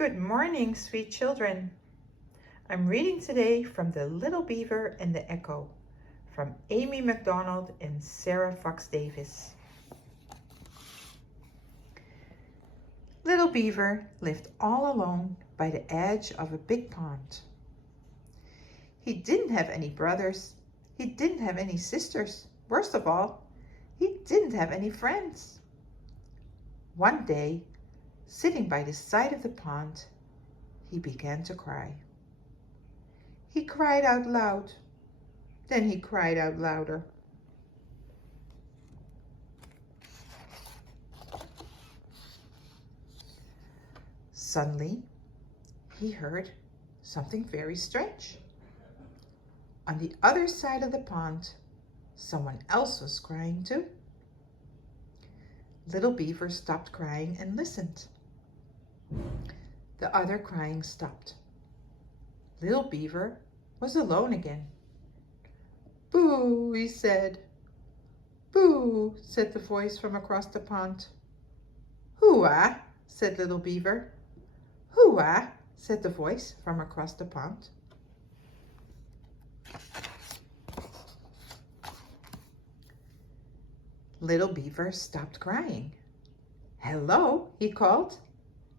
Good morning, sweet children. I'm reading today from the Little Beaver and the Echo from Amy MacDonald and Sarah Fox-Davies. Little Beaver lived all alone by the edge of a big pond. He didn't have any brothers. He didn't have any sisters. Worst of all, he didn't have any friends. One day, sitting by the side of the pond, he began to cry. He cried out loud. Then he cried out louder. Suddenly, he heard something very strange. On the other side of the pond, someone else was crying too. Little Beaver stopped crying and listened. The other crying stopped. Little Beaver was alone again. "Boo," he said. "Boo," said the voice from across the pond. "Hoo-ah," said Little Beaver. "Hoo-ah," said the voice from across the pond. Little Beaver stopped crying. "Hello," he called.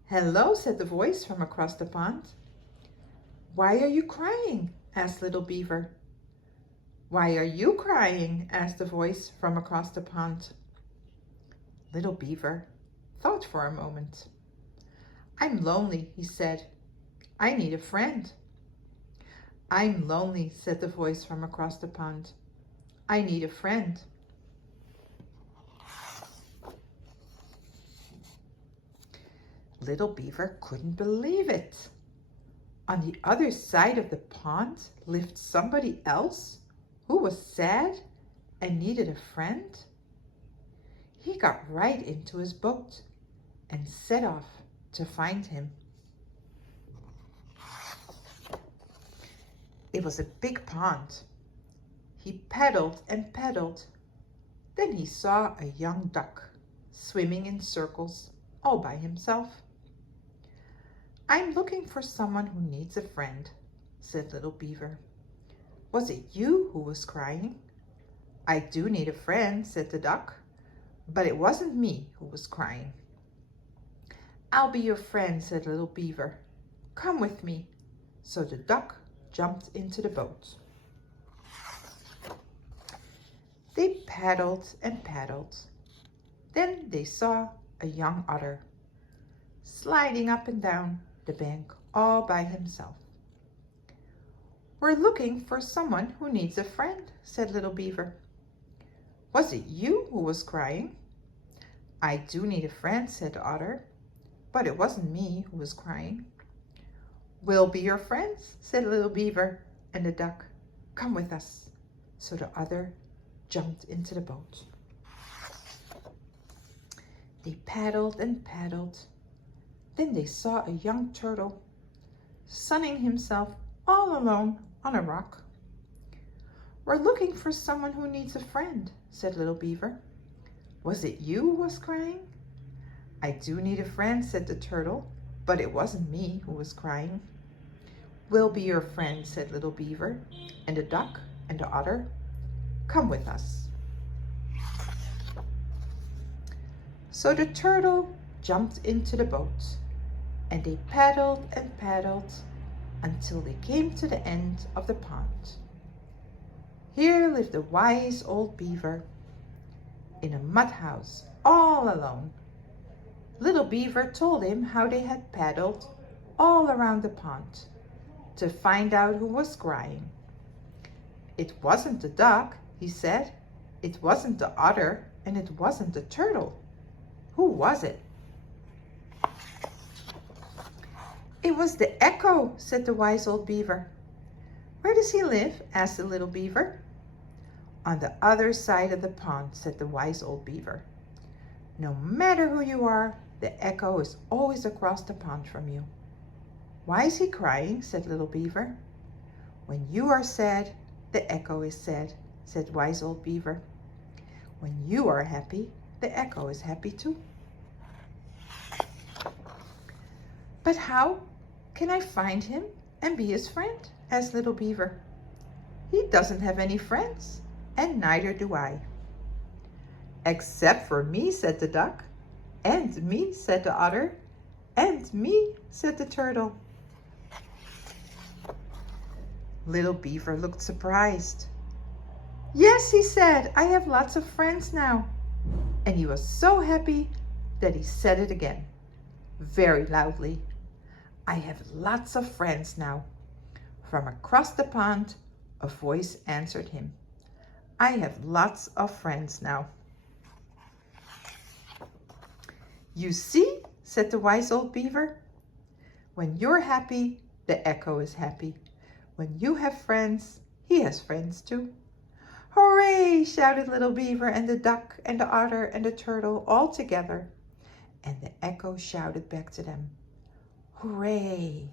"Hello," said the voice from across the pond. "Why are you crying?" asked Little Beaver. "Why are you crying?" asked the voice from across the pond. Little Beaver thought for a moment. "I'm lonely," he said. "I need a friend." "I'm lonely," said the voice from across the pond. "I need a friend." Little Beaver couldn't believe it. On the other side of the pond lived somebody else who was sad and needed a friend. He got right into his boat and set off to find him. It was a big pond. He paddled and paddled. Then he saw a young duck swimming in circles all by himself. "I'm looking for someone who needs a friend," said Little Beaver. "Was it you who was crying?" "I do need a friend," said the duck, "but it wasn't me who was crying." "I'll be your friend," said Little Beaver. "Come with me." So the duck jumped into the boat. They paddled and paddled. Then they saw a young otter sliding up and down the bank all by himself. "We're looking for someone who needs a friend," said Little Beaver. "Was it you who was crying?" "I do need a friend," said the otter, "but it wasn't me who was crying." "We'll be your friends," said Little Beaver and the duck. "Come with us." So the otter jumped into the boat. They paddled and paddled. Then they saw a young turtle sunning himself all alone on a rock. "We're looking for someone who needs a friend," said Little Beaver. "Was it you who was crying?" "I do need a friend," said the turtle, "but it wasn't me who was crying." "We'll be your friend," said Little Beaver and the duck and the otter. "Come with us." So the turtle jumped into the boat, and they paddled and paddled until they came to the end of the pond. Here lived a wise old beaver in a mud house all alone. Little Beaver told him how they had paddled all around the pond to find out who was crying. "It wasn't the duck," he said. "It wasn't the otter, and it wasn't the turtle. Who was it?" "It was the Echo," said the wise old beaver. "Where does he live?" asked the little beaver. "On the other side of the pond," said the wise old beaver. "No matter who you are, the Echo is always across the pond from you." "Why is he crying?" said Little Beaver. "When you are sad, the Echo is sad," said wise old beaver. "When you are happy, the Echo is happy too." But how can I find him and be his friend? Asked Little Beaver. He doesn't have any friends, and neither do I. Except for me, said the duck. And me, said the otter. And me, said the turtle. Little Beaver looked surprised. Yes, he said, I have lots of friends now. And he was so happy that he said it again, very loudly. I have lots of friends now. From across the pond, a voice answered him. I have lots of friends now. You see, said the wise old beaver, when you're happy, the echo is happy. When you have friends, he has friends too. Hooray, shouted Little Beaver and the duck and the otter and the turtle all together. And the echo shouted back to them. Hooray!